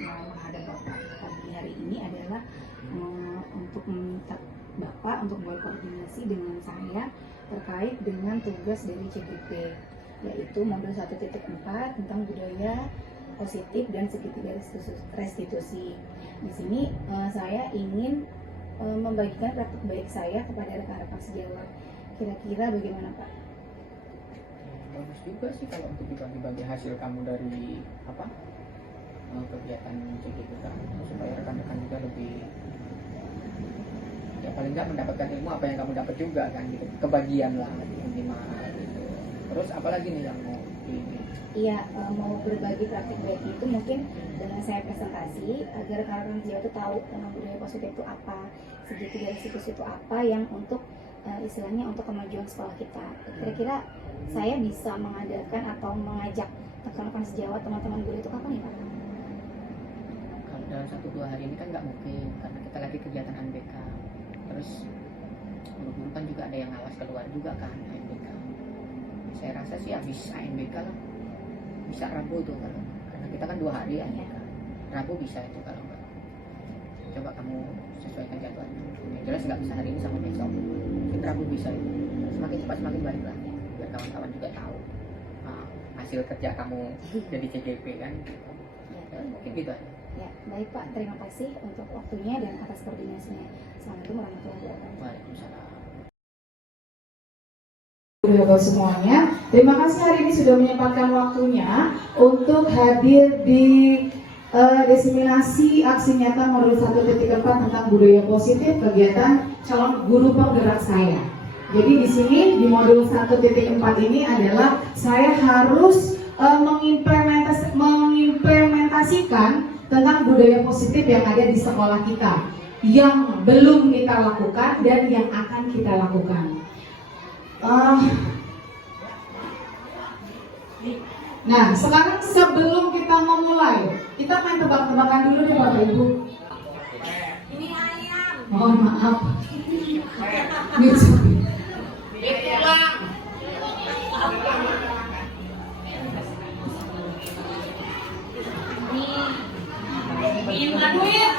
menghadap Bapak pagi hari ini adalah untuk meminta Bapak untuk berkoordinasi dengan saya terkait dengan tugas dari CGP, yaitu modul 1.4 tentang budaya positif dan segitiga restitusi. Di sini saya ingin membagikan praktik baik saya kepada rekan-rekan sejawat. Kira-kira bagaimana Pak? Bagus juga sih kalau untuk dibagi-bagi hasil kamu dari kegiatan CGP kamu, supaya rekan-rekan juga lebih, ya paling nggak mendapatkan ilmu apa yang kamu dapat juga kan, gitu. Kebagian lah minimal gitu. Terus apalagi nih yang mau Iya, mau berbagi praktik baik itu mungkin dengan saya presentasi agar rekan-rekan sejawat itu tahu budaya positif itu apa, segitiga restitusi itu apa yang untuk istilahnya untuk kemajuan sekolah kita. Kira-kira saya bisa mengadakan atau mengajak rekan-rekan sejawat, teman-teman guru itu kapan ya Pak? Kalau dalam 1-2 hari ini kan nggak mungkin karena kita lagi kegiatan ANBK. Terus guru-guru kan juga ada yang ngawas keluar juga kan ANBK. Saya rasa sih habis ANBK lah, bisa Rabu tuh karena kita kan 2 hari ANBK. Rabu bisa itu kalau enggak. Coba kamu sesuaikan jadwalnya. Yang jelas nggak bisa hari ini sama besok. Mungkin Rabu bisa itu. Semakin cepat semakin baik lah. Biar kawan-kawan juga tahu hasil kerja kamu jadi CGP kan. Ya, mungkin gitu aja. Ya, baik Pak. Terima kasih untuk waktunya dan atas koordinasinya. Assalamualaikum warahmatullahi wabarakatuh. Waalaikumsalam. Bapak semuanya, terima kasih hari ini sudah menyempatkan waktunya untuk hadir di diseminasi aksi nyata modul 1.4 tentang budaya positif kegiatan calon guru penggerak saya. Jadi di sini di modul 1.4 ini adalah saya harus mengimplementasikan tentang budaya positif yang ada di sekolah kita, yang belum kita lakukan dan yang akan kita lakukan. Nah, sekarang sebelum kita memulai, kita main tebak-tebakan dulu deh Bapak Ibu. Ini ayam. Mohon maaf.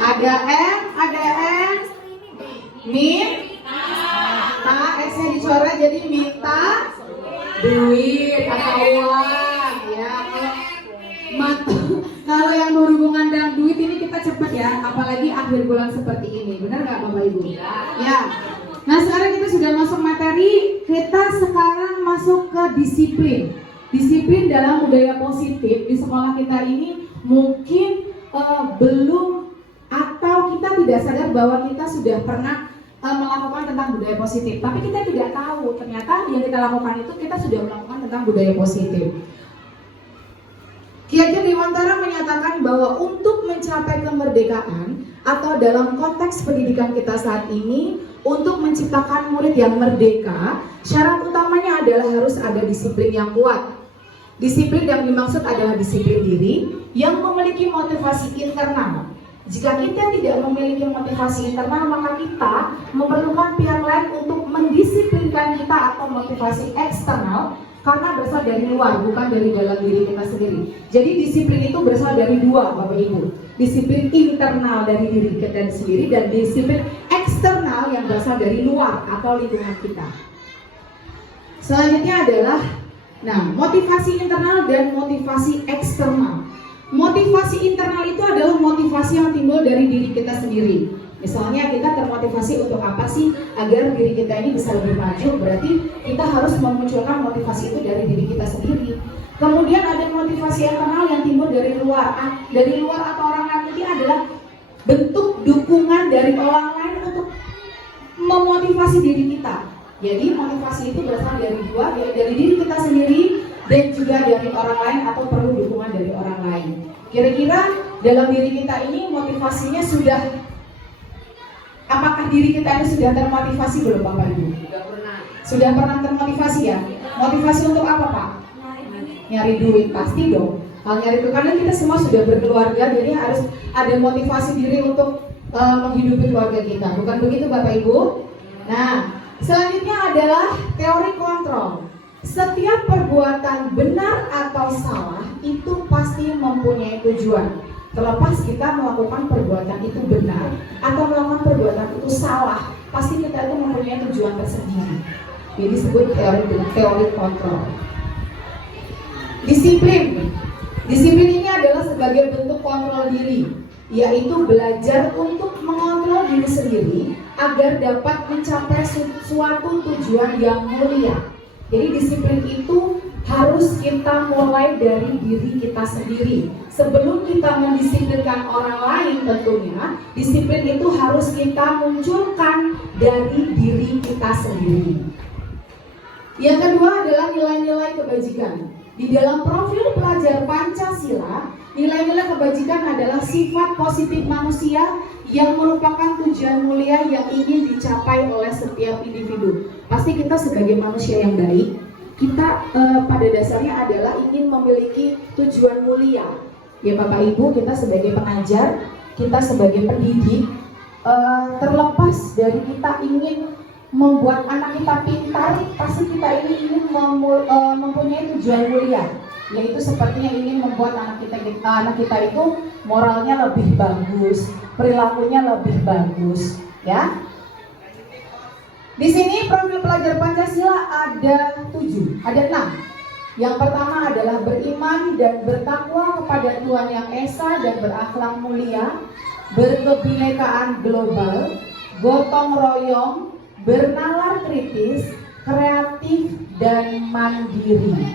Ada M, ada N, Min, S-nya dicoret jadi minta duit, kawan. Ya, kalau yang berhubungan dengan duit ini kita cepat ya, apalagi akhir bulan seperti ini, benar nggak Bapak Ibu? Ya. Nah sekarang kita sudah masuk materi, kita sekarang masuk ke disiplin. Disiplin dalam budaya positif di sekolah kita ini mungkin belum, atau kita tidak sadar bahwa kita sudah pernah melakukan tentang budaya positif, tapi kita tidak tahu ternyata yang kita lakukan itu kita sudah melakukan tentang budaya positif. Ki Hajar Dewantara menyatakan bahwa untuk mencapai kemerdekaan atau dalam konteks pendidikan kita saat ini, untuk menciptakan murid yang merdeka, syarat utamanya adalah harus ada disiplin yang kuat. Disiplin yang dimaksud adalah disiplin diri yang memiliki motivasi internal. Jika kita tidak memiliki motivasi internal, maka kita memerlukan pihak lain untuk mendisiplinkan kita atau motivasi eksternal karena berasal dari luar, bukan dari dalam diri kita sendiri. Jadi disiplin itu berasal dari dua Bapak Ibu. Disiplin internal dari diri kita sendiri dan disiplin eksternal yang berasal dari luar atau lingkungan kita. Selanjutnya adalah motivasi internal dan motivasi eksternal. Motivasi internal itu adalah motivasi yang timbul dari diri kita sendiri. Misalnya kita termotivasi untuk apa sih? Agar diri kita ini bisa lebih maju, berarti kita harus memunculkan motivasi itu dari diri kita sendiri. Kemudian ada motivasi eksternal yang timbul dari luar. Dari luar atau orang lain ini adalah bentuk dukungan dari orang lain untuk memotivasi diri kita. Jadi motivasi itu berasal dari dua, dari diri kita sendiri dan juga dari orang lain atau perlu dukungan dari orang lain. Kira-kira dalam diri kita ini motivasinya sudah, apakah diri kita ini sudah termotivasi belum Bapak Ibu? Sudah pernah termotivasi ya? Motivasi untuk apa Pak? Nyari duit, pasti dong. Kalau nyari duit, karena kita semua sudah berkeluarga, jadi harus ada motivasi diri untuk menghidupi keluarga kita. Bukan begitu Bapak Ibu? Nah, selanjutnya adalah teori kontrol. Setiap perbuatan benar atau salah itu pasti mempunyai tujuan. Terlepas kita melakukan perbuatan itu benar atau melakukan perbuatan itu salah, pasti kita itu mempunyai tujuan tersendiri. Jadi disebut teori kontrol. Disiplin. Disiplin ini adalah sebagai bentuk kontrol diri, yaitu belajar untuk mengontrol diri sendiri agar dapat mencapai suatu tujuan yang mulia. Jadi disiplin itu harus kita mulai dari diri kita sendiri. Sebelum kita mendisiplinkan orang lain tentunya, disiplin itu harus kita munculkan dari diri kita sendiri. Yang kedua adalah nilai-nilai kebajikan. Di dalam profil pelajar Pancasila, nilai-nilai kebajikan adalah sifat positif manusia yang merupakan tujuan mulia yang ingin dicapai oleh setiap individu. Pasti kita sebagai manusia yang baik, kita pada dasarnya adalah ingin memiliki tujuan mulia. Ya Bapak Ibu, kita sebagai pengajar, kita sebagai pendidik, terlepas dari kita ingin membuat anak kita pintar, pasti kita ini ingin mempunyai tujuan mulia, yaitu sepertinya ingin membuat anak kita itu moralnya lebih bagus, perilakunya lebih bagus, ya. Di sini profil pelajar Pancasila ada 6. Yang pertama adalah beriman dan bertakwa kepada Tuhan Yang Esa dan berakhlak mulia, berkebinekaan global, gotong royong, bernalar kritis, kreatif, dan mandiri.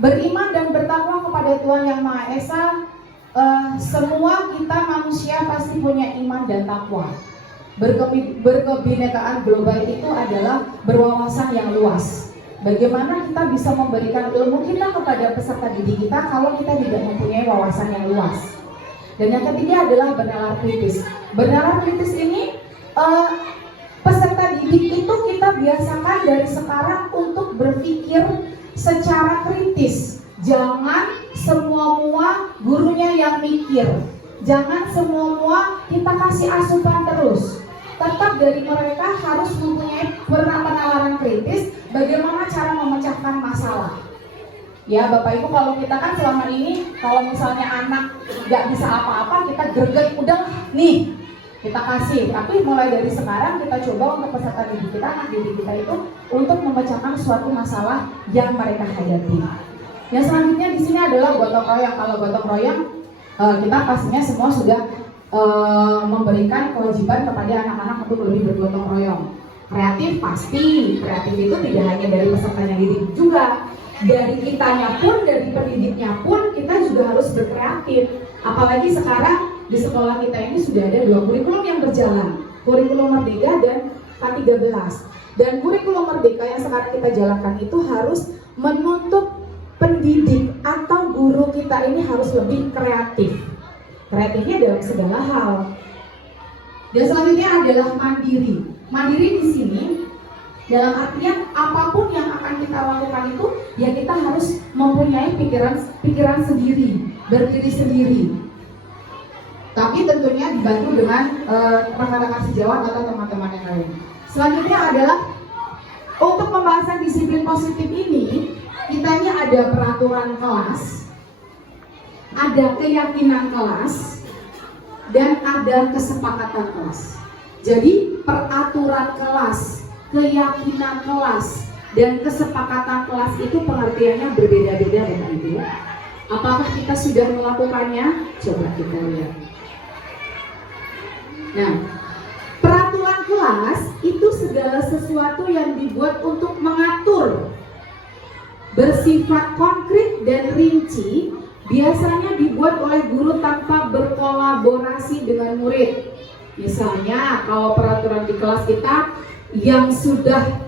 Beriman dan bertakwa kepada Tuhan Yang Maha Esa, semua kita manusia pasti punya iman dan takwa. Berkebinekaan global itu adalah berwawasan yang luas. Bagaimana kita bisa memberikan ilmu kita kepada peserta didik kita kalau kita tidak mempunyai wawasan yang luas. Dan yang ketiga adalah bernalar kritis. Bernalar kritis ini peserta didik itu kita biasakan dari sekarang untuk berpikir secara kritis. Jangan semua gurunya yang mikir. Jangan semua kita kasih asupan terus. Tetap dari mereka harus mempunyai penalaran kritis. Bagaimana cara memecahkan masalah. Ya Bapak Ibu, kalau kita kan selama ini kalau misalnya anak gak bisa apa-apa, kita greget, udah nih kita kasih. Tapi mulai dari sekarang kita coba untuk peserta didik kita, anak didik kita itu untuk memecahkan suatu masalah yang mereka hadapi. Yang selanjutnya di sini adalah gotong royong. Kalau gotong royong kita pastinya semua sudah memberikan kewajiban kepada anak-anak untuk lebih bergotong royong. Kreatif pasti, kreatif itu tidak hanya dari pesertanya didik juga. Dari kitanya pun, dari pendidiknya pun kita juga harus berkreatif. Apalagi sekarang di sekolah kita ini sudah ada 2 kurikulum yang berjalan, kurikulum Merdeka dan K13. Dan kurikulum Merdeka yang sekarang kita jalankan itu harus menuntut pendidik atau guru kita ini harus lebih kreatif. Kreatifnya dalam segala hal. Dan selanjutnya adalah mandiri. Mandiri di sini dalam artian apapun yang akan kita lakukan itu ya kita harus mempunyai pikiran sendiri, berdiri sendiri. Tapi tentunya dibantu dengan rekan-rekan sejawat atau teman-teman yang lain. Selanjutnya adalah untuk pembahasan disiplin positif ini, kita ini ada peraturan kelas, ada keyakinan kelas, dan ada kesepakatan kelas. Jadi peraturan kelas, keyakinan kelas, dan kesepakatan kelas itu pengertiannya berbeda-beda Bapak Ibu. Apakah kita sudah melakukannya? Coba kita lihat. Nah, peraturan kelas itu segala sesuatu yang dibuat untuk mengatur, bersifat konkret dan rinci, biasanya dibuat oleh guru tanpa berkolaborasi dengan murid. Misalnya kalau peraturan di kelas kita yang sudah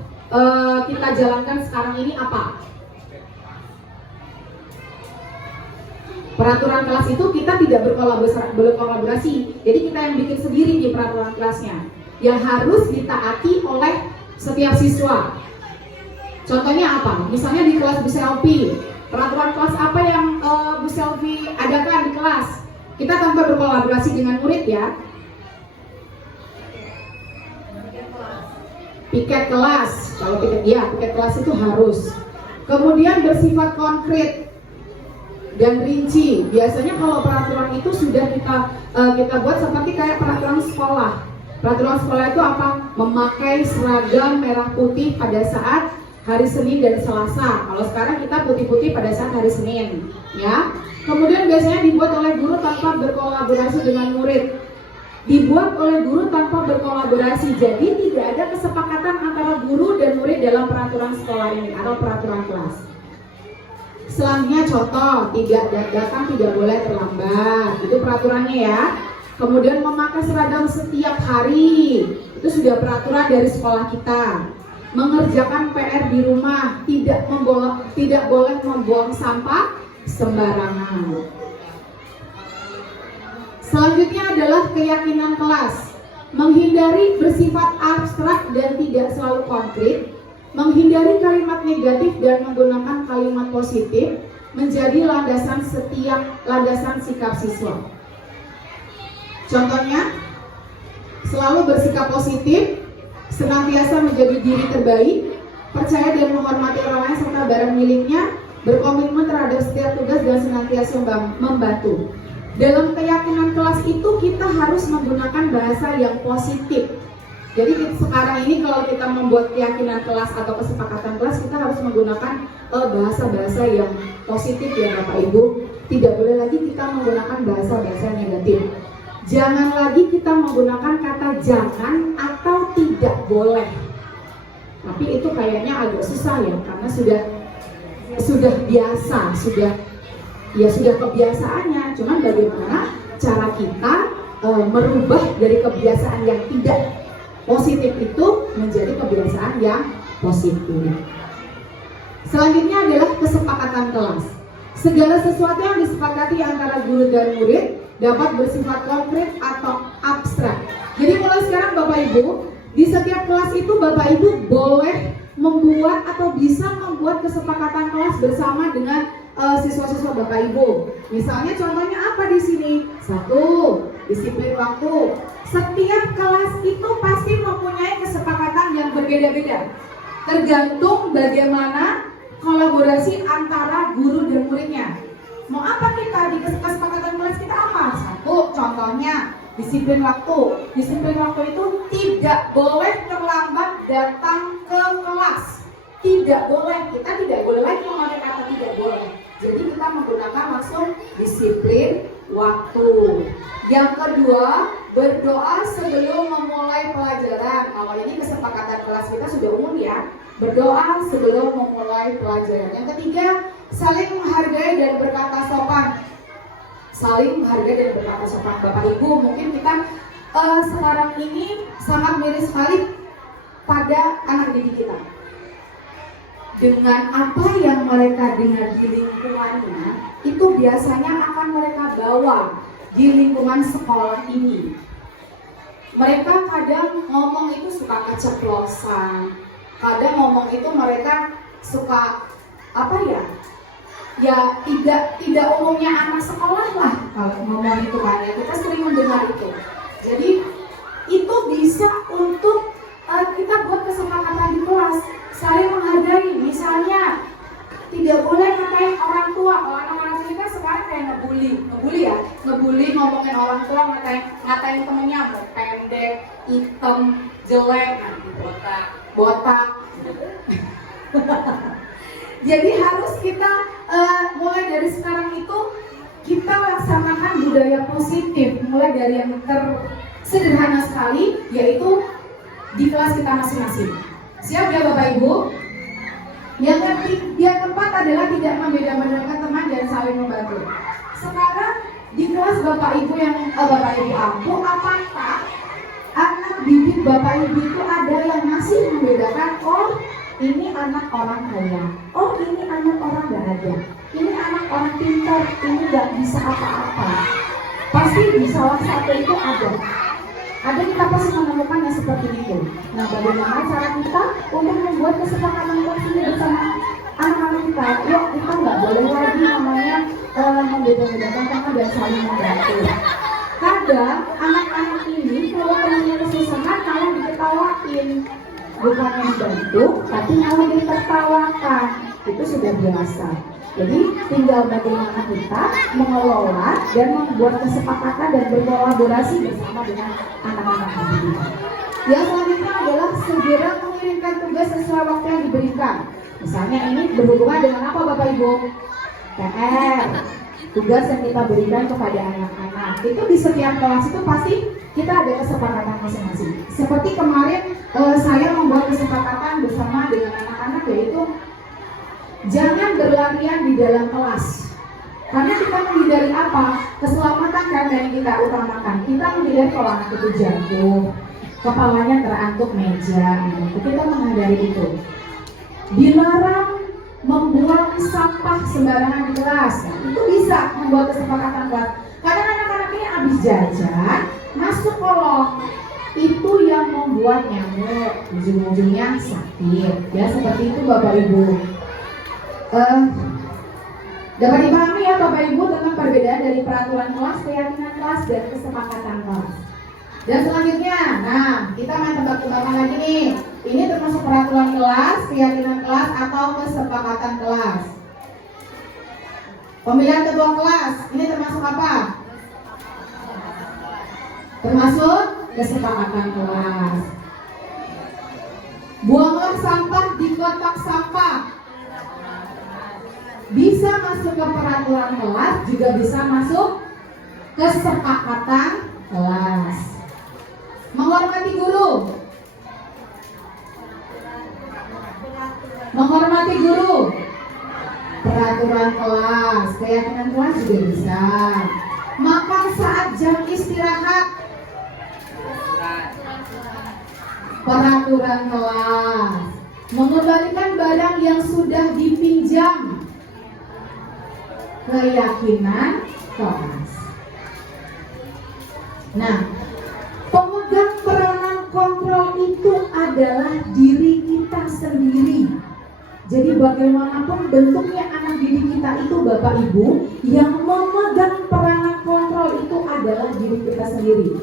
kita jalankan sekarang ini apa? Peraturan kelas itu kita tidak berkolaborasi, jadi kita yang bikin sendiri di peraturan kelasnya, yang harus ditaati oleh setiap siswa. Contohnya apa? Misalnya di kelas Bu Selvi, peraturan kelas apa yang Bu Selvi adakan di kelas? Kita tanpa berkolaborasi dengan murid ya. Piket kelas, kalau piket kelas itu harus. Kemudian bersifat konkret. dan rinci. Biasanya kalau peraturan itu sudah kita buat seperti kayak peraturan sekolah. Peraturan sekolah itu apa? Memakai seragam merah putih pada saat hari Senin dan Selasa. Kalau sekarang kita putih-putih pada saat hari Senin, ya. Kemudian biasanya dibuat oleh guru tanpa berkolaborasi dengan murid. Dibuat oleh guru tanpa berkolaborasi. Jadi tidak ada kesepakatan antara guru dan murid dalam peraturan sekolah ini atau peraturan kelas. Selanjutnya contoh, datang tidak boleh terlambat. Itu peraturannya ya. Kemudian memakai seragam setiap hari. Itu sudah peraturan dari sekolah kita. Mengerjakan PR di rumah, tidak boleh membuang sampah sembarangan. Selanjutnya adalah keyakinan kelas. Menghindari bersifat abstrak dan tidak selalu konkret. Menghindari kalimat negatif dan menggunakan kalimat positif menjadi landasan sikap siswa. Contohnya, selalu bersikap positif, senantiasa menjadi diri terbaik, percaya dan menghormati orang lain serta barang miliknya, berkomitmen terhadap setiap tugas dan senantiasa membantu. Dalam keyakinan kelas itu kita harus menggunakan bahasa yang positif. Jadi sekarang ini kalau kita membuat keyakinan kelas atau kesepakatan kelas, kita harus menggunakan bahasa-bahasa yang positif ya Bapak Ibu. Tidak boleh lagi kita menggunakan bahasa-bahasa negatif. Jangan lagi kita menggunakan kata jangan atau tidak boleh. Tapi itu kayaknya agak susah ya, karena sudah biasa, sudah kebiasaannya. Cuman bagaimana cara kita merubah dari kebiasaan yang tidak positif itu menjadi kebiasaan yang positif. Selanjutnya adalah kesepakatan kelas. Segala sesuatu yang disepakati antara guru dan murid dapat bersifat konkret atau abstrak. Jadi mulai sekarang Bapak Ibu, di setiap kelas itu Bapak Ibu boleh membuat atau bisa membuat kesepakatan kelas bersama dengan siswa-siswa Bapak Ibu. Misalnya contohnya apa di sini? 1. Disiplin waktu. Setiap kelas itu pasti mempunyai kesepakatan yang berbeda-beda. Tergantung bagaimana kolaborasi antara guru dan muridnya. Mau apa kita di kesepakatan kelas kita apa? 1. Contohnya disiplin waktu. Disiplin waktu itu tidak boleh terlambat datang ke kelas. Tidak boleh. Kita tidak boleh lagi memakai kata tidak boleh. Jadi kita menggunakan langsung disiplin waktu. Yang kedua, berdoa sebelum memulai pelajaran. Kalau ini kesepakatan kelas kita sudah umum ya. Berdoa sebelum memulai pelajaran. Yang ketiga, saling menghargai dan berkata sopan. Saling menghargai dan berkata sopan. Bapak Ibu, mungkin kita sekarang ini sangat miris sekali pada anak didik kita. Dengan apa yang mereka dengar di lingkungannya, itu biasanya akan mereka bawa di lingkungan sekolah ini. Mereka kadang ngomong itu suka keceplosan, kadang ngomong itu mereka suka ya tidak umumnya anak sekolah lah kalau ngomong itu kan ya, kita sering mendengar itu. Jadi itu bisa untuk kita buat kesepakatan di kelas, saling menghargai. Misalnya tidak boleh ngatain orang tua. Kalau anak-anak kita sekarang kayak ngebully ya, ngomongin orang tua, ngatain temennya pendek, hitam, jelek, botak. Jadi harus kita mulai dari sekarang itu kita laksanakan budaya positif, mulai dari yang sederhana sekali, yaitu di kelas kita masing-masing. Siap ya Bapak Ibu? Yang keempat adalah tidak membeda-bedakan teman dan saling membantu. Sekarang di kelas Bapak Ibu aku, apakah anak didik Bapak Ibu itu ada yang masih membedakan? Oh, ini anak orang kaya. Oh, ini anak orang gak ada. Ini anak orang pintar. Ini gak bisa apa-apa. Pasti di salah satu itu ada. Kita pasti menemukan yang seperti itu. Nah, bagaimana cara kita untuk membuat kesepakatan ini bersama anak-anak kita? Yuk, kita nggak boleh lagi namanya membeda-bedakan teman dan saling membantu. Kadang anak-anak ini kalau temannya kesusahan malah diketawain, bukan membantu, tapi malah ditertawakan. Itu sudah biasa. Jadi tinggal bagaimana kita mengelola dan membuat kesepakatan dan berkolaborasi bersama dengan anak-anak didik. Yang selanjutnya adalah segera mengirimkan tugas sesuai waktu yang diberikan. Misalnya ini berhubungan dengan apa Bapak Ibu? PR, tugas yang kita berikan kepada anak-anak. Itu di setiap kelas itu pasti kita ada kesepakatan masing-masing. Seperti kemarin saya membuat kesepakatan bersama dengan anak-anak, yaitu jangan berlarian di dalam kelas. Karena kita menghindari apa? Keselamatan kan yang kita utamakan. Kita menghindari kalau anak itu jatuh, kepalanya terantuk meja, gitu. Kita menghindari itu. Dilarang membuang sampah sembarangan di kelas. Itu bisa membuat kesepakatan kelas. Kadang anak-anak ini habis jajan, masuk kolong. Itu yang membuat nyamuk, ujung-ujungnya sakit. Ya seperti itu Bapak Ibu. Dapat dipahami ya Bapak Ibu tentang perbedaan dari peraturan kelas, keyakinan kelas, dan kesepakatan kelas. Dan selanjutnya, nah kita main tebak-tebakan lagi nih. Ini termasuk peraturan kelas, keyakinan kelas, atau kesepakatan kelas. Pemilihan ketua kelas, ini termasuk apa? Termasuk kesepakatan kelas. Buanglah sampah di kotak sampah. Bisa masuk ke peraturan kelas, juga bisa masuk kesepakatan kelas. Menghormati guru. Menghormati guru. Peraturan kelas, keyakinan kelas juga bisa. Makan saat jam istirahat. Peraturan kelas. Mengembalikan barang yang sudah dipinjam. Keyakinan kelas. Nah, pemegang peranan kontrol itu adalah diri kita sendiri. Jadi bagaimanapun bentuknya anak didik kita itu Bapak Ibu, yang memegang peranan kontrol itu adalah diri kita sendiri.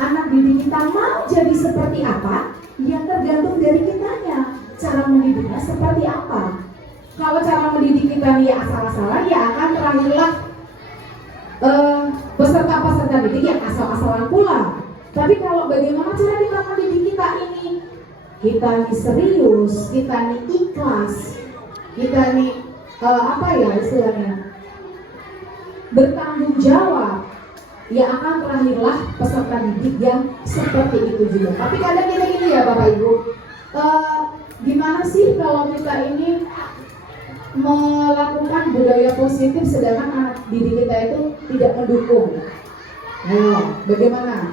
Anak didik kita mau jadi seperti apa? Ya tergantung dari kitanya. Cara mendidiknya seperti apa? Kalau cara mendidik kita nih asal-asalan, ya akan terlahirlah peserta-peserta didik yang asal-asalan pula. Tapi kalau bagaimana cara kita mendidik kita ini? Kita nih serius, kita nih ikhlas, kita nih apa ya istilahnya? Bertanggung jawab. Ya akan terlahirlah peserta didik yang seperti itu juga. Tapi kadang kita gini ya Bapak Ibu, gimana sih kalau kita ini melakukan budaya positif sedangkan anak didik kita itu tidak mendukung? Ayo, bagaimana?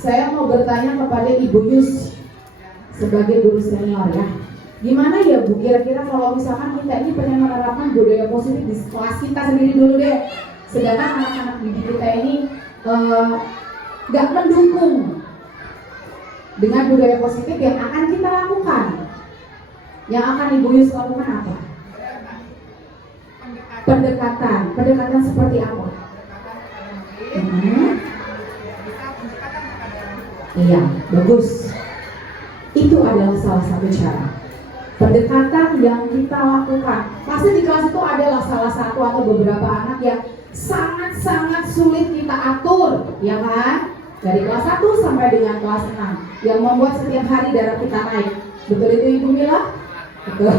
Saya mau bertanya kepada Ibu Yus sebagai guru senior ya. Gimana ya Bu, kira-kira kalau misalkan kita ini pengen menerapkan budaya positif di kelas kita sendiri dulu deh, sedangkan anak-anak didik kita ini gak mendukung dengan budaya positif yang akan kita lakukan. Yang akan Ibu Yus lakukan apa? Pendekatan seperti apa? Iya, bagus. Itu adalah salah satu cara. Pendekatan yang kita lakukan. Pasti di kelas itu adalah salah satu atau beberapa anak yang sangat-sangat sulit kita atur, ya kan? Dari kelas 1 sampai dengan kelas 6, yang membuat setiap hari darah kita naik. Betul itu Ibu Mila? Betul.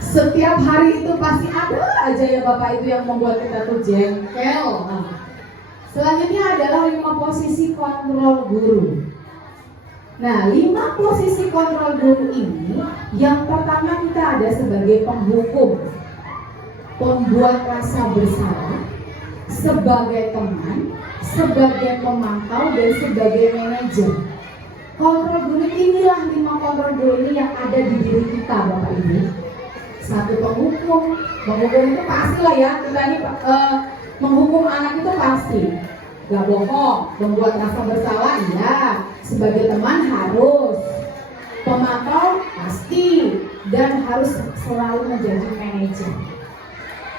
Setiap hari itu pasti ada aja ya Bapak itu yang membuat kita tuh jengkel. Selanjutnya adalah 5 posisi kontrol guru. Nah, 5 posisi kontrol guru ini, yang pertama kita ada sebagai penghukum, pembuat rasa bersalah, sebagai teman, sebagai pemantau, dan sebagai manajer. Kontrol guru inilah 5 kontrol guru ini yang ada di diri kita Bapak Ibu. Satu penghukum itu pasti lah ya, kita ini menghukum anak itu pasti. Gak bohong, membuat rasa bersalah iya, sebagai teman harus, pemantau pasti, dan harus selalu menjadi manajer.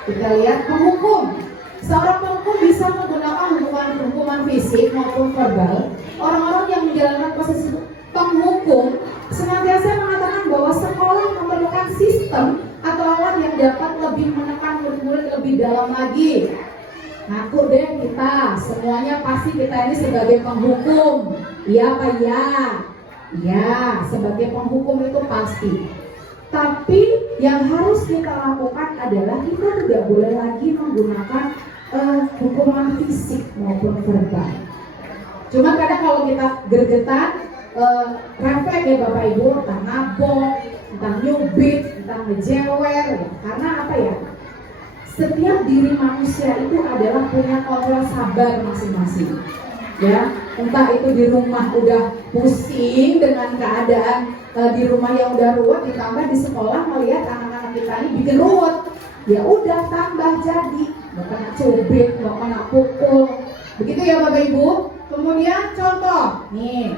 Kita lihat penghukum. Seorang penghukum bisa menggunakan hukuman fisik maupun verbal. Orang-orang yang menjalankan proses penghukum senantiasa mengatakan bahwa sekolah memerlukan sistem atau alat yang dapat lebih menekan murid-murid lebih dalam lagi. Ngaku deh kita, semuanya pasti kita ini sebagai penghukum. Iya apa iya? Iya, sebagai penghukum itu pasti. Tapi yang harus kita lakukan adalah kita tidak boleh lagi menggunakan hukuman fisik maupun verbal. Cuma kadang kalau kita gergetan, refleks ya Bapak Ibu, entah ngabok, entah nyubit, entah ngejewer, ya. Karena apa ya? Setiap diri manusia itu adalah punya kontrol sabar masing-masing. Ya, entah itu di rumah udah pusing dengan keadaan di rumah yang udah ruwet, ditambah di sekolah melihat anak-anak kita ini bikin ruwet, ya udah tambah jadi mau kena cubit, mau kena pukul, begitu ya Bapak Ibu. Kemudian contoh, nih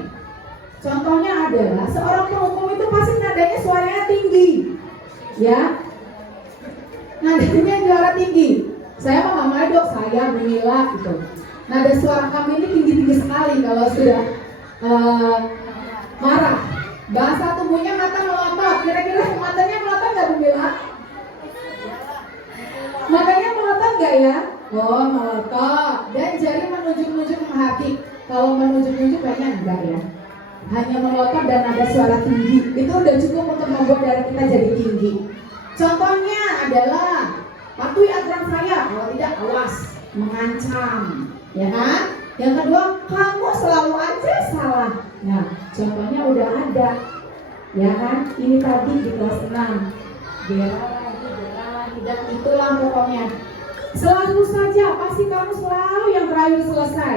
contohnya adalah seorang penghukum itu pasti nadanya suaranya tinggi, ya, nadanya suara tinggi. Saya mah nggak mau dok, saya Mila gitu. Nada suara kami ini tinggi-tinggi sekali kalau sudah marah. Bahasa tubuhnya mata melotot. Kira-kira matanya melotot nggak Bu Mila? Matanya melotot nggak ya? Oh melotot. Dan jari menunjuk-nunjuk menghati. Kalau menunjuk-nunjuk kayaknya enggak ya. Hanya melotot dan ada suara tinggi. Itu udah cukup untuk membuat darah kita jadi tinggi. Contohnya adalah patuhi aturan saya. Kalau tidak awas, mengancam. Ya kan? Yang kedua, kamu selalu aja salah. Nah, contohnya udah ada. Ya kan? Ini tadi di kelas 6. Bela lagi, dan itulah pokoknya. Selalu saja, pasti kamu selalu yang terakhir selesai.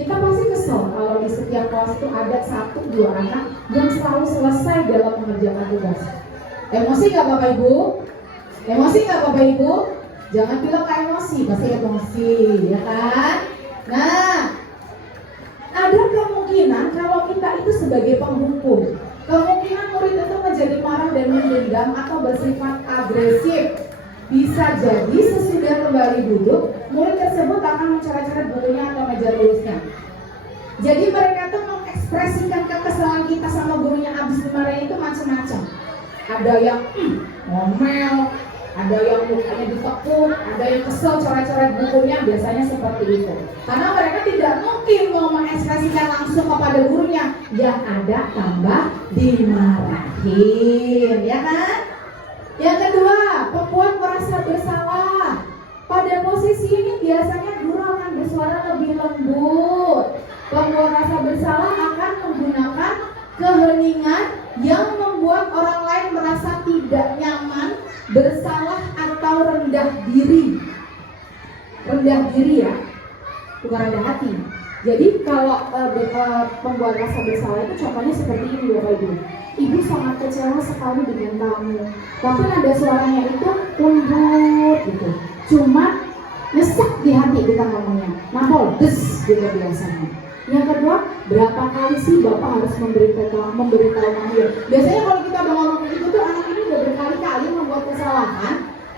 Kita pasti kesel kalau di setiap kelas itu ada 1-2 anak yang selalu selesai dalam mengerjakan tugas. Emosi nggak Bapak Ibu? Emosi nggak Bapak Ibu? Jangan bilang nggak emosi, pasti emosi, ya kan? Nah, ada kemungkinan kalau kita itu sebagai penghukum, kemungkinan murid itu menjadi marah dan mendendam atau bersifat agresif. Bisa jadi sesudah kembali duduk, murid tersebut akan mencoret-coret bukunya atau meja tulisnya. Jadi mereka tuh mengekspresikan kekesalan kita sama gurunya abis dimarahin itu macam-macam. Ada yang ngomel, ada yang mukanya ditekuk, ada yang kesel coret-coret bukunya, biasanya seperti itu. Karena mereka tidak mungkin mau mengekspresikan langsung kepada gurunya, yang ada tambah dimarahin, ya kan? Yang kedua, pembuat merasa bersalah. Pada posisi ini biasanya guru akan bersuara lebih lembut. Pembuat rasa bersalah akan menggunakan keheningan yang membuat orang lain merasa tidak nyaman, bersalah atau rendah diri. Rendah diri ya, bukan rendah hati. Jadi kalau pembuat rasa bersalah itu contohnya seperti ini Bapak Ibu. Ibu sangat kecewa sekali dengan kamu, tapi nada suaranya itu lembut gitu. Cuma nyesek di hati kita ngomongnya. Nampol, des gitu biasanya. Yang kedua, berapa kali sih Bapak harus memberitahu kamu ya? Biasanya kalau kita udah ngomong begitu tuh anak ini udah berkali-kali membuat kesalahan.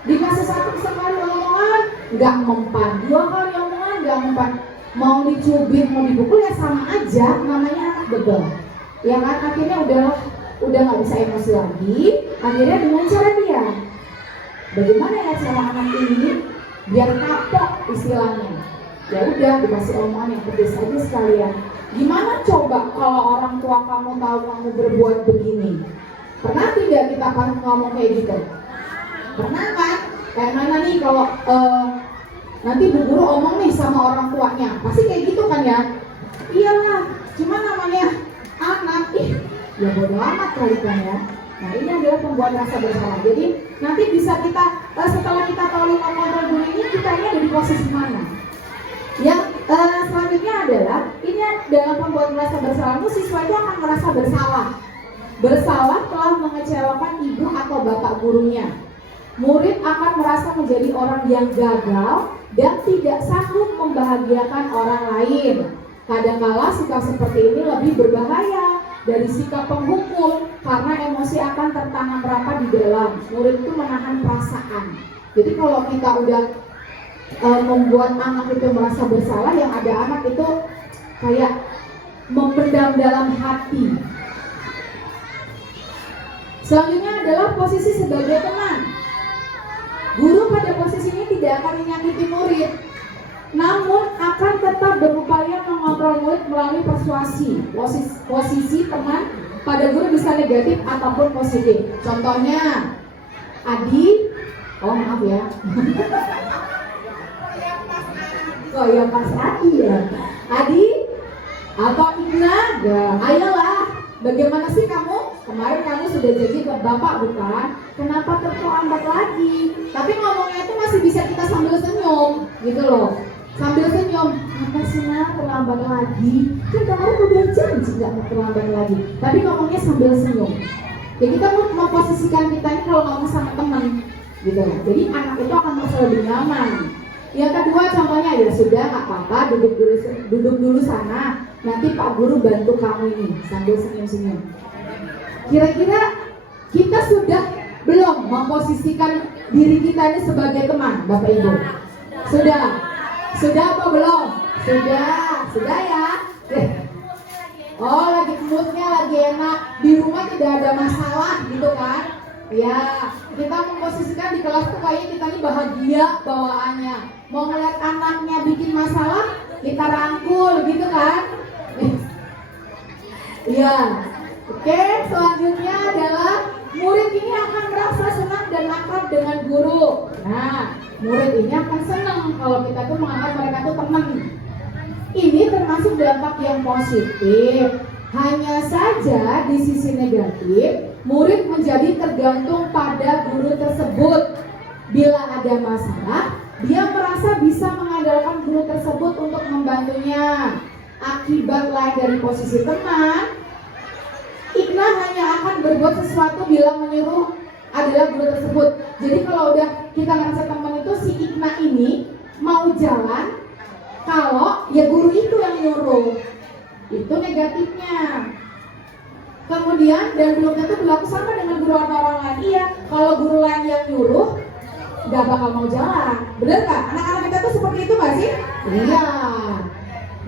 Dikasih satu sekali omongan, nggak mempan. 2 kali omongan, nggak mempan. Mau dicubit, mau dipukul ya sama aja, namanya anak bebel. Ya kan, akhirnya udah nggak bisa emosi lagi. Akhirnya dengan cara dia, bagaimana ya cara anak ini biar kapok istilahnya? Ya udah dikasih omongan yang pedes aja sekalian. Gimana coba kalau orang tua kamu tahu kamu berbuat begini? Pernah tidak kita akan ngomong kayak gitu? Pernah kan? Kayak mana nih kalau nanti bu guru omong nih sama orang tuanya, pasti kayak gitu kan ya? Iyalah, cuma namanya anak, ya bodo amat kali kan ya. Nah ini adalah pembuat rasa bersalah. Jadi nanti bisa kita setelah kita tahu 5 kontrol dulu ini, kita ini ada di posisi mana? Yang selanjutnya adalah ini dalam pembuat rasa bersalahmu, siswa itu akan merasa bersalah. Bersalah telah mengecewakan ibu atau bapak gurunya. Murid akan merasa menjadi orang yang gagal dan tidak sanggup membahagiakan orang lain. Kadang-kala sikap seperti ini lebih berbahaya dari sikap penghukum karena emosi akan tertanam rapat di dalam. Murid itu menahan perasaan. Jadi kalau kita udah membuat anak itu merasa bersalah, yang ada anak itu kayak memendam dalam hati. Selanjutnya adalah posisi sebagai teman. Guru pada posisi ini tidak akan menyakiti murid, namun akan tetap berupaya mengontrol murid melalui persuasi. Posisi teman pada guru bisa negatif ataupun positif. Contohnya, Adi, oh maaf ya, oh ya Mas Adi ya, Adi atau Igna, ya, ayolah, bagaimana sih kamu? Kemarin kamu sudah janji ke bapak bukan? Kenapa terlambat lagi? Tapi ngomongnya itu masih bisa kita sambil senyum, gitu loh. Sambil senyum, apa sih nak terlambat lagi? Kan kemarin udah janji nggak mau terlambat lagi. Tapi ngomongnya sambil senyum. Ya kita mau memposisikan kita ini kalau ngomong sama teman, gitu loh. Jadi anak itu akan merasa lebih nyaman. Yang kedua contohnya, ya sudah nggak apa-apa, duduk dulu sana. Nanti Pak Guru bantu kamu ini sambil senyum-senyum. Kira-kira kita sudah belum memposisikan diri kita ini sebagai teman, Bapak Ibu? Sudah apa belum? Sudah ya. Oh, lagi moodnya lagi enak, di rumah tidak ada masalah gitu kan? Ya, kita memposisikan di kelas tuh kayaknya kita ini bahagia bawaannya. Mau ngeliat anaknya bikin masalah, kita rangkul gitu kan? Ya, oke. Selanjutnya adalah murid ini akan merasa senang dan akrab dengan guru. Nah, murid ini akan senang kalau kita tuh menganggap mereka tuh teman. Ini termasuk dampak yang positif. Hanya saja di sisi negatif, murid menjadi tergantung pada guru tersebut. Bila ada masalah, dia merasa bisa mengandalkan guru tersebut untuk membantunya. Akibat lain dari posisi teman, Igna hanya akan berbuat sesuatu bila menyuruh adalah guru tersebut. Jadi kalau udah kita ngerasa teman itu, si Igna ini mau jalan kalau ya guru itu yang nyuruh. Itu negatifnya. Kemudian, dan belum tentu berlaku sama dengan guru atau orang lain. Iya, kalau guru lain yang nyuruh gak bakal mau jalan. Bener gak? Anak-anak kita tuh seperti itu gak sih? Iya.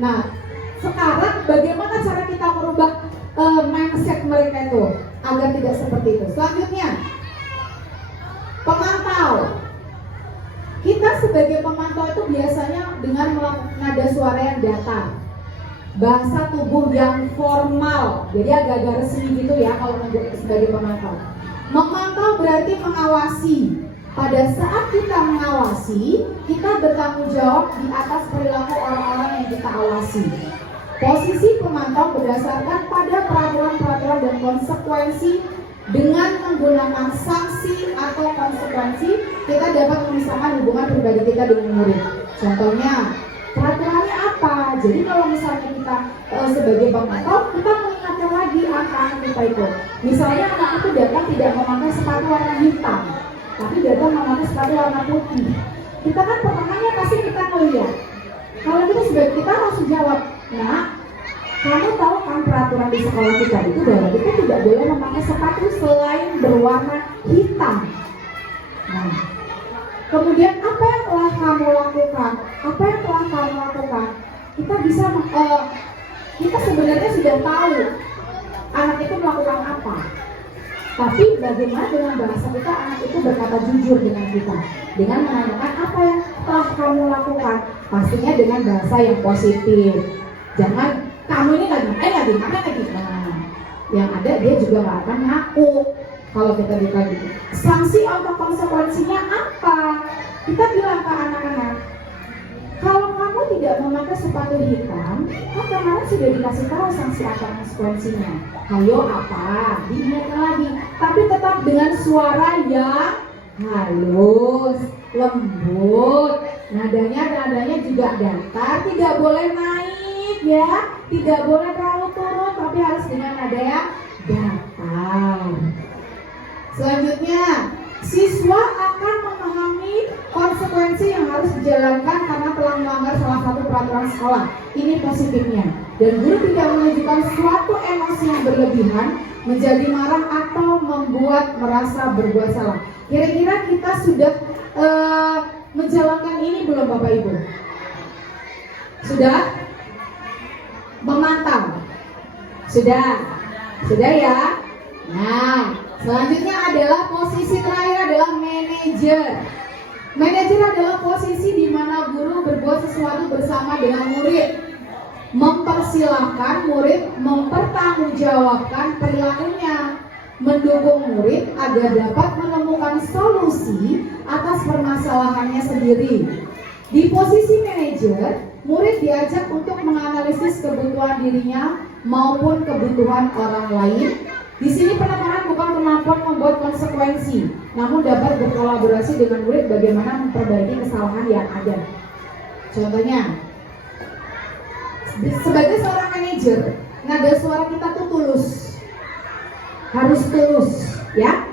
Nah, sekarang bagaimana cara kita merubah mindset mereka itu agar tidak seperti itu? Selanjutnya, pemantau. Kita sebagai pemantau itu biasanya dengan nada suara yang datar, bahasa tubuh yang formal, jadi agak-agak resmi gitu ya kalau sebagai pemantau. Memantau berarti mengawasi. Pada saat kita mengawasi, kita bertanggung jawab di atas perilaku orang-orang yang kita awasi. Posisi pemantau berdasarkan pada peraturan-peraturan dan konsekuensi. Dengan menggunakan sanksi atau konsekuensi, kita dapat memisahkan hubungan pribadi kita dengan murid. Contohnya, peraturannya apa? Jadi kalau misalnya kita sebagai pemantau, kita mengingatkan lagi anak-anak kita itu. Misalnya anak itu datang tidak memakai sepatu warna hitam, tapi datang memakai sepatu warna putih. Kita kan pertamanya pasti kita melihat. Kalau kita sebagai kita langsung jawab, nah, kamu tahu kan peraturan di sekolah kita itu bahwa kita tidak boleh memakai sepatu selain berwarna hitam. Nah, kemudian apa yang telah kamu lakukan? Apa yang telah kamu lakukan? Kita bisa, kita sebenarnya sudah tahu anak itu melakukan apa. Tapi bagaimana dengan bahasa kita, anak itu berkata jujur dengan kita, dengan menanyakan apa yang telah kamu lakukan, pastinya dengan bahasa yang positif. Jangan kamu ini lagi ngapain lagi. Nah, yang ada dia juga nggak akan ngaku kalau kita ditanya gitu. Sanksi atau konsekuensinya apa? Kita bilang ke anak-anak, kalau kamu tidak memakai sepatu hitam, kan kemarin sudah dikasih tahu sanksi atau konsekuensinya. Ayo apa? Diingatkan lagi, tapi tetap dengan suara yang halus, lembut. Nadanya juga datar, tidak boleh naik ya, tidak boleh terlalu turun, tapi harus dengan nada yang datar. Selanjutnya, siswa akan memahami konsekuensi yang harus dijalankan karena telah melanggar salah satu peraturan sekolah. Ini positifnya. Dan guru tidak menunjukkan suatu emosi yang berlebihan, menjadi marah atau membuat merasa berbuat salah. Kira-kira kita sudah menjalankan ini belum Bapak Ibu? Sudah? Memantau? Sudah ya? Nah, selanjutnya adalah posisi terakhir adalah manajer. Manajer adalah posisi di mana guru berbuat sesuatu bersama dengan murid, mempersilahkan murid mempertanggungjawabkan perilakunya, mendukung murid agar dapat menemukan solusi atas permasalahannya sendiri. Di posisi manajer, murid diajak untuk menganalisis kebutuhan dirinya maupun kebutuhan orang lain. Di sini penekanan bukan kemampuan membuat konsekuensi, namun dapat berkolaborasi dengan murid bagaimana memperbaiki kesalahan yang ada. Contohnya, sebagai seorang manajer, nada suara kita tuh tulus, harus tulus, ya.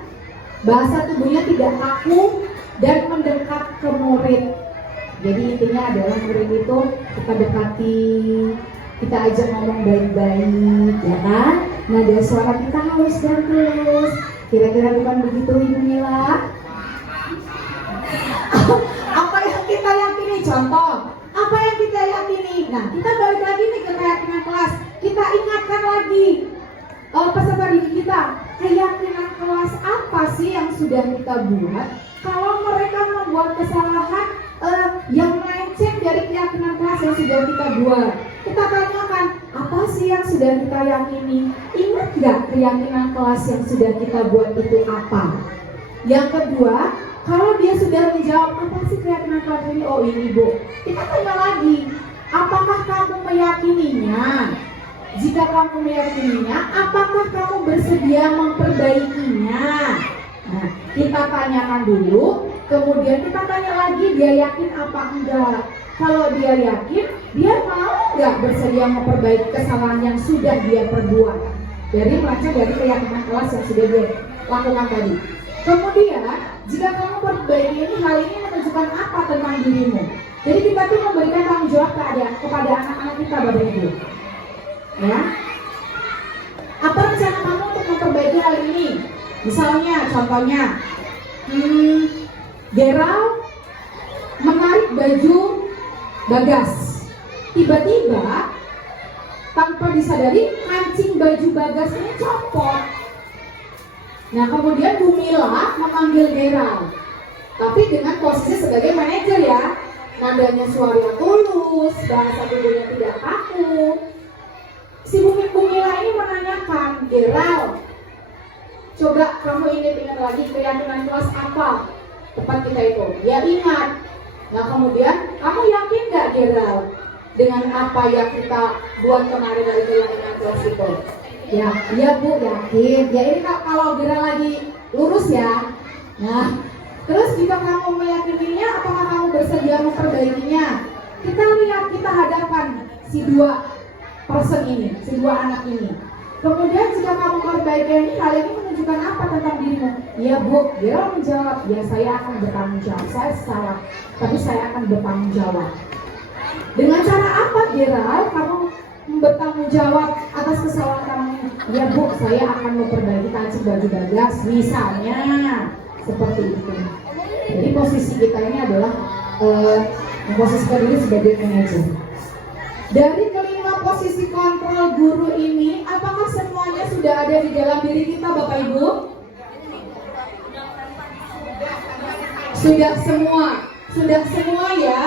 Bahasa tubuhnya tidak kaku dan mendekat ke murid. Jadi intinya adalah murid itu kita dekati, kita ajak ngomong baik-baik, ya kan? Nada suara kita halus dan tulus. Kira-kira bukan begitu, Ibu Mila? Apa yang kita yakini? Contoh, apa yang kita yakini? Nah, kita balik lagi nih ke keyakinan kelas. Kita ingatkan lagi peserta didik kita, keyakinan kelas apa sih yang sudah kita buat? Kalau mereka membuat kesalahan yang melenceng dari keyakinan kelas yang sudah kita buat, kita tanyakan, apa sih yang sudah kita yakini? Ingat gak keyakinan kelas yang sudah kita buat itu apa? Yang kedua, kalau dia sudah menjawab, apa sih keyakinan kelas ini? Oh ini Bu. Kita tanya lagi, apakah kamu meyakininya? Jika kamu meyakininya, apakah kamu bersedia memperbaikinya? Nah, kita tanyakan dulu, kemudian kita tanya lagi, dia yakin apa enggak? Kalau dia yakin, dia mau enggak bersedia memperbaiki kesalahan yang sudah dia perbuat? Dari melacak dari keyakinan kelas yang sudah dia lakukan tadi. Kemudian, jika kamu perbaiki ini, hal ini menunjukkan apa tentang dirimu? Jadi kita tuh memberikan tanggung jawab kepada anak-anak kita, Bapak Ibu. Ya, apa rencana kamu untuk memperbaiki hal ini? Misalnya, contohnya, Gerald menarik baju Bagas. Tiba-tiba, tanpa disadari, kancing baju Bagas ini copot. Nah, kemudian Bu Mila memanggil Gerald, tapi dengan posisi sebagai manajer ya. Nadanya suara tulus, bahasa tubuhnya tidak kaku. Si Bu Mila ini menanyakan, Gerald, coba kamu ingat lagi keyakinan kelas apa tempat kita itu? Ya ingat. Nah kemudian, kamu yakin gak Gerald dengan apa yang kita buat kemarin dari keyakinan kelas itu? Ya, iya Bu, yakin. Ya ini kalau Gerald lagi lurus ya. Nah, terus jika kamu meyakininya, apakah kamu bersedia memperbaikinya? Kita lihat, kita hadapkan si dua person ini, si dua anak ini. Kemudian jika kamu memperbaiki ini, hal ini menunjukkan apa tentang dirimu? Ya Bu, dia menjawab, ya saya akan bertanggung jawab, saya salah, tapi saya akan bertanggung jawab. Dengan cara apa Gerald kamu bertanggung jawab atas kesalahan kamu? Ya Bu, saya akan memperbaiki kancing baju Bagas, misalnya seperti itu. Jadi posisi kita ini adalah memposisikan diri sebagai manajer. Dari kelima posisi kontrol guru ini, apakah semuanya sudah ada di dalam diri kita, Bapak Ibu? Sudah semua ya.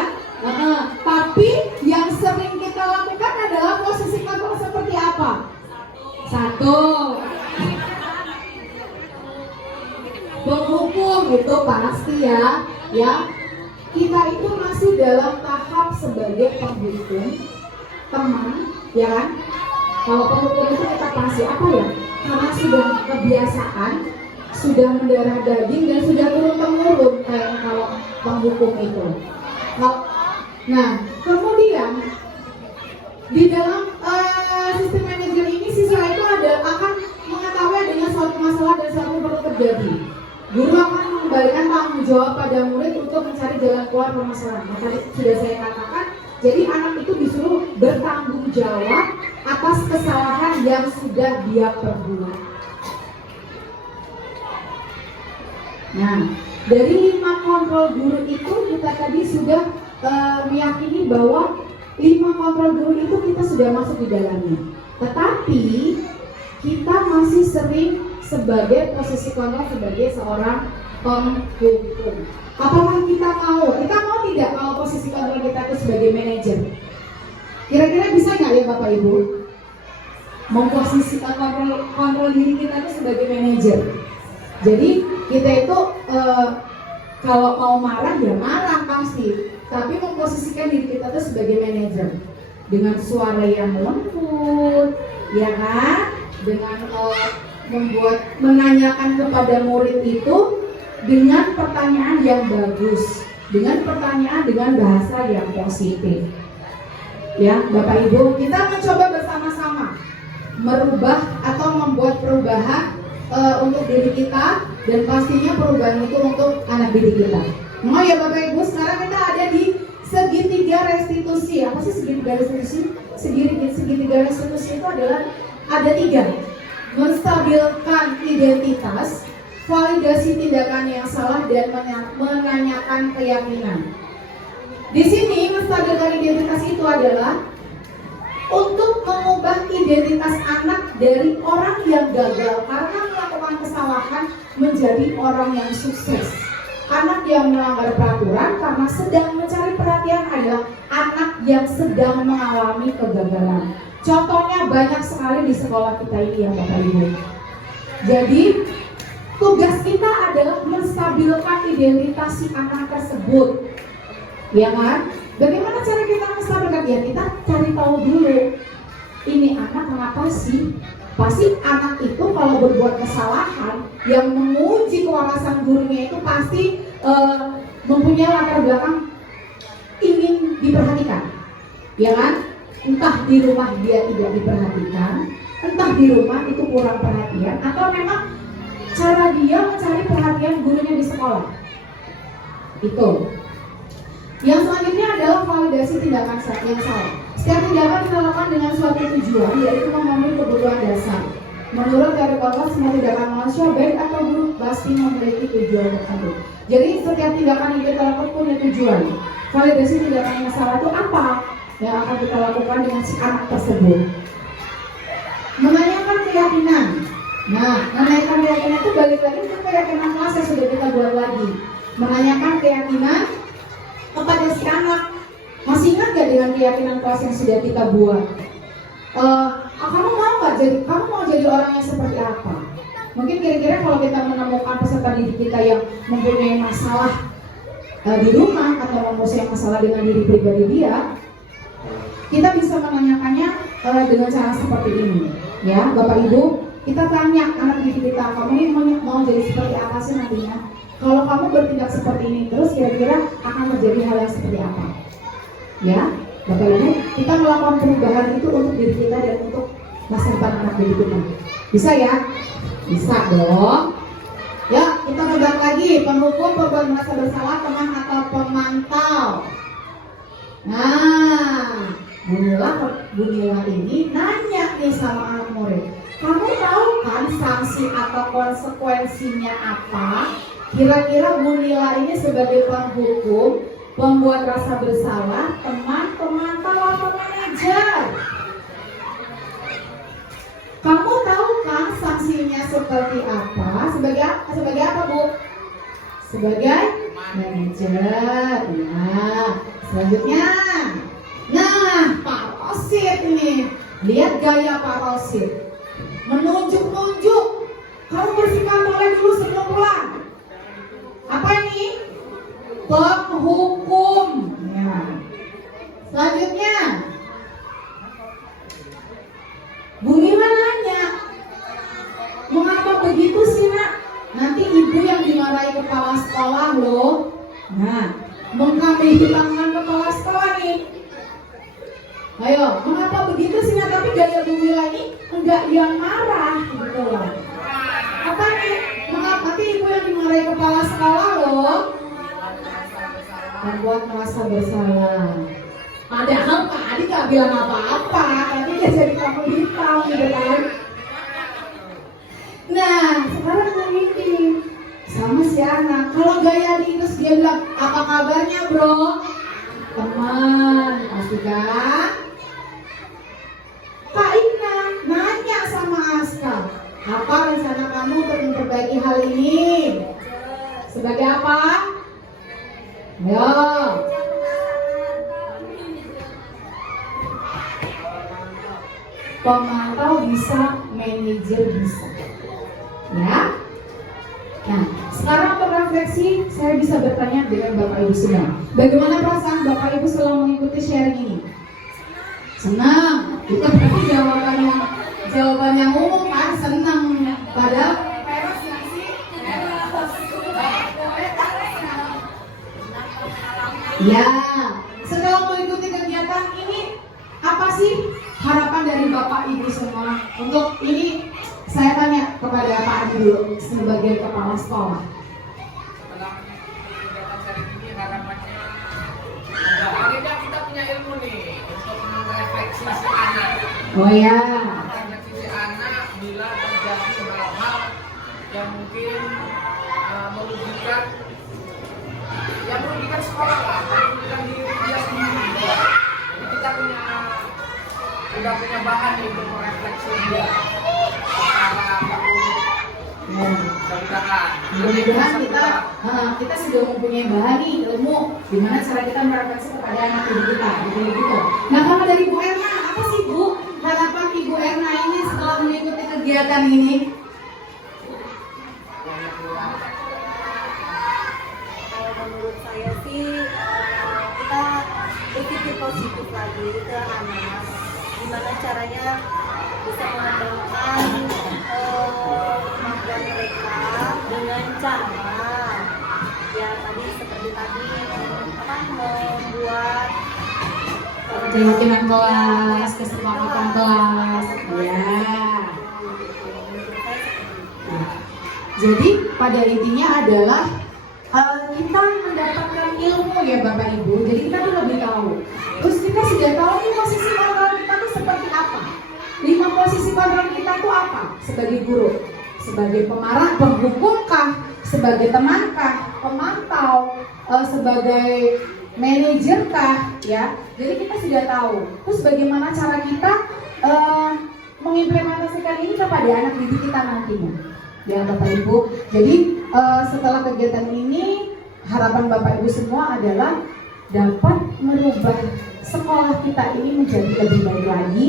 Tapi yang sering kita lakukan adalah posisi kontrol seperti apa? Satu, penghukum itu pasti ya. Kita itu masih dalam tahap sebagai penghukum. Teman, ya kan? Kalau penghukum itu kita pasti apa ya? Karena sudah kebiasaan, sudah mendarah daging dan sudah turun-temurun kayak kalau penghukum itu. Nah, kemudian di dalam sistem manajer ini siswa itu akan mengetahui adanya suatu masalah dan suatu perlu terjadi. Guru akan mengembalikan tanggung jawab pada murid untuk mencari jalan keluar permasalahan. Tadi sudah saya katakan. Jadi anak itu disuruh bertanggung jawab atas kesalahan yang sudah dia perbuat. Nah, dari 5 kontrol guru itu kita tadi sudah meyakini bahwa 5 kontrol guru itu kita sudah masuk di dalamnya. Tetapi kita masih sering sebagai posisi kontrol sebagai seorang penghukum. Apakah kita mau? Kita mau tidak kalau posisi kontrol kita itu sebagai manajer? Kira-kira bisa nggak ya Bapak Ibu? Memposisikan kontrol diri kita itu sebagai manajer. Jadi kita itu kalau mau marah ya marah pasti, tapi memposisikan diri kita itu sebagai manajer dengan suara yang lembut, ya kan? Dengan menanyakan kepada murid itu dengan pertanyaan yang bagus, dengan pertanyaan dengan bahasa yang positif. Ya, Bapak Ibu, kita mencoba bersama-sama merubah atau membuat perubahan untuk diri kita, dan pastinya perubahan itu untuk anak didik kita. Mau ya Bapak Ibu, sekarang kita ada di segitiga restitusi. Apa sih segitiga restitusi? Segitiga restitusi itu adalah ada 3. Menstabilkan identitas, validasi tindakan yang salah, dan menanyakan keyakinan. Di sini menstabilkan identitas itu adalah untuk mengubah identitas anak dari orang yang gagal karena melakukan kesalahan menjadi orang yang sukses. Anak yang melanggar peraturan karena sedang mencari perhatian adalah anak yang sedang mengalami kegagalan. Contohnya banyak sekali di sekolah kita ini ya Bapak Ibu. Jadi tugas kita adalah menstabilkan identitas si anak tersebut, ya kan? Bagaimana cara kita menstabilkan? Ya kita cari tahu dulu, ini anak kenapa sih? Pasti anak itu kalau berbuat kesalahan yang menguji kewawasan gurunya itu pasti mempunyai latar belakang ingin diperhatikan, ya kan? Entah di rumah dia tidak diperhatikan, entah di rumah itu kurang perhatian, atau memang cara dia mencari perhatian gurunya di sekolah. Itu. Yang selanjutnya adalah validasi tindakan yang salah. Setiap tindakan kita lakukan dengan suatu tujuan, yaitu memenuhi kebutuhan dasar. Menurut teori Korlas, semua tindakan manusia baik atau buruk pasti memiliki tujuan tertentu. Jadi setiap tindakan yang kita lakukan punya tujuan. Validasi tindakan yang salah itu apa yang akan kita lakukan dengan si anak tersebut? Menanyakan keyakinan. Nah, menanyakan keyakinan itu balik lagi ke keyakinan kelas yang sudah kita buat lagi. Menanyakan keyakinan kepada si anak. Masih ingat gak dengan keyakinan kelas yang sudah kita buat? Kamu mau nggak jadi? Kamu mau jadi orang yang seperti apa? Mungkin kira-kira kalau kita menemukan peserta didik kita yang mempunyai masalah di rumah atau mempunyai masalah dengan diri pribadi dia, kita bisa menanyakannya dengan cara seperti ini, ya Bapak Ibu. Kita tanya anak didik kita, kamu ini mau jadi seperti apa sih nantinya? Kalau kamu bertindak seperti ini terus, kira-kira akan terjadi hal yang seperti apa? Ya, Bapak Ibu, kita melakukan perubahan itu untuk diri kita dan untuk masa depan anak didik kita. Bisa ya? Bisa dong. Ya, kita pegang lagi. Penghukum, pembuat merasa bersalah, teman atau pemantau. Nah, Bu Nila ini nanya nih sama anak murid, kamu tahu kan sanksi atau konsekuensinya apa? Kira-kira Bu Nila ini sebagai penghukum, pembuat rasa bersalah, teman, pemantau, atau manajer? Kamu tahu kan sanksinya seperti apa? Sebagai apa Bu? Sebagai manajer. Nah, selanjutnya. Nah, Pak Rosid ini. Lihat gaya Pak Rosid. Menunjuk-nunjuk. Kamu bersihkan toilet dulu sebelum pulang. Apa ini? Penghukum. Ya. Selanjutnya, Bu Mila nanya, mengapa begitu sih nak? Nanti ibu yang dimarahi kepala sekolah loh. Nah, mengkambil tangan kepala sekolah nih. Ayo, mengapa begitu sih nak? Tapi gaya Bu Mila ini enggak yang marah gitu loh. Apa nih? Mengapa nanti ibu yang dimarahi kepala sekolah loh? Membuat merasa bersalah. Padahal Pak Adi gak bilang apa-apa, tapi dia jadi kamu hitam gitu kan. Nah, sekarang ini sama si anak. Kalau gaya di terus dia bilang, apa kabarnya bro? Teman, pasti kan? Kak Ina nanya sama Aska, apa Apa rencana kamu untuk memperbaiki hal ini? Sebagai apa? Ya. Pemantau bisa, manajer bisa. Ya. Nah, sekarang untuk refleksi, saya bisa bertanya dengan Bapak Ibu semua. Bagaimana perasaan Bapak Ibu setelah mengikuti sharing ini? Senang. Itu berarti jawaban yang umum kan, senang. Padahal peres nggak sih? Ya. Setelah mengikuti kegiatan ini, apa sih harapan dari Bapak Ibu semua? Untuk ini saya tanya kepada Pak Adi dulu sebagai kepala sekolah. Setelah kegiatan sharing ini harapannya akhirnya kita punya ilmu nih untuk merefleksi si anak. Oh ya. Refleksi si anak bila terjadi hal-hal yang mungkin merugikan sekolah lah, merugikan diri dia sendiri juga. Jadi kita sudah punya bahan nih untuk merefleksi dia. Mudah-mudahan kita sudah mempunyai bahan nih, ilmu gimana cara kita merefleksi kepada anak didik kita, gitu. Nah, kalau dari Bu Erna, apa sih Bu harapan Ibu Erna ini setelah mengikuti kegiatan ini? Kalau menurut saya sih kita berpikir positif lagi ke anak. Gimana caranya bisa mengembangkan kemampuan mereka dengan cara ya seperti tadi membuat Keyakinan kelas, kesepakatan kelas, ya. Jadi pada intinya adalah kita mendapatkan ilmu ya Bapak Ibu. Jadi kita tuh lebih tahu. Terus kita sudah tahu nih posisi kontrol kita tuh seperti apa. 5 posisi kontrol kita tuh apa? Sebagai guru, sebagai pemarah, penghukumkah, sebagai temankah, pemantau, sebagai manajerkah, ya. Jadi kita sudah tahu. Terus bagaimana cara kita mengimplementasikan ini kepada anak didik kita nantinya, ya Bapak Ibu. Jadi setelah kegiatan ini, harapan Bapak Ibu semua adalah dapat merubah sekolah kita ini menjadi lebih baik lagi,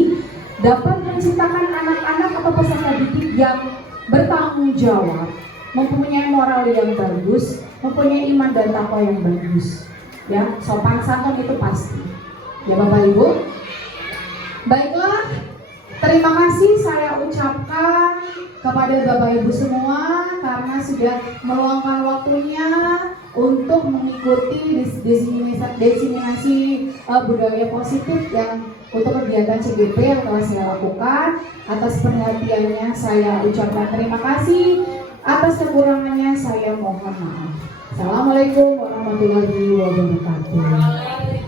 dapat menciptakan anak-anak atau peserta didik yang bertanggung jawab, mempunyai moral yang bagus, mempunyai iman dan takwa yang bagus. Ya, sopan santun itu pasti. Ya Bapak Ibu. Baiklah, terima kasih saya ucapkan kepada Bapak Ibu semua karena sudah meluangkan waktunya untuk mengikuti diseminasi budaya positif yang untuk kegiatan CGP yang telah saya lakukan. Atas perhatiannya saya ucapkan terima kasih. Atas kekurangannya saya mohon maaf. Assalamualaikum warahmatullahi wabarakatuh.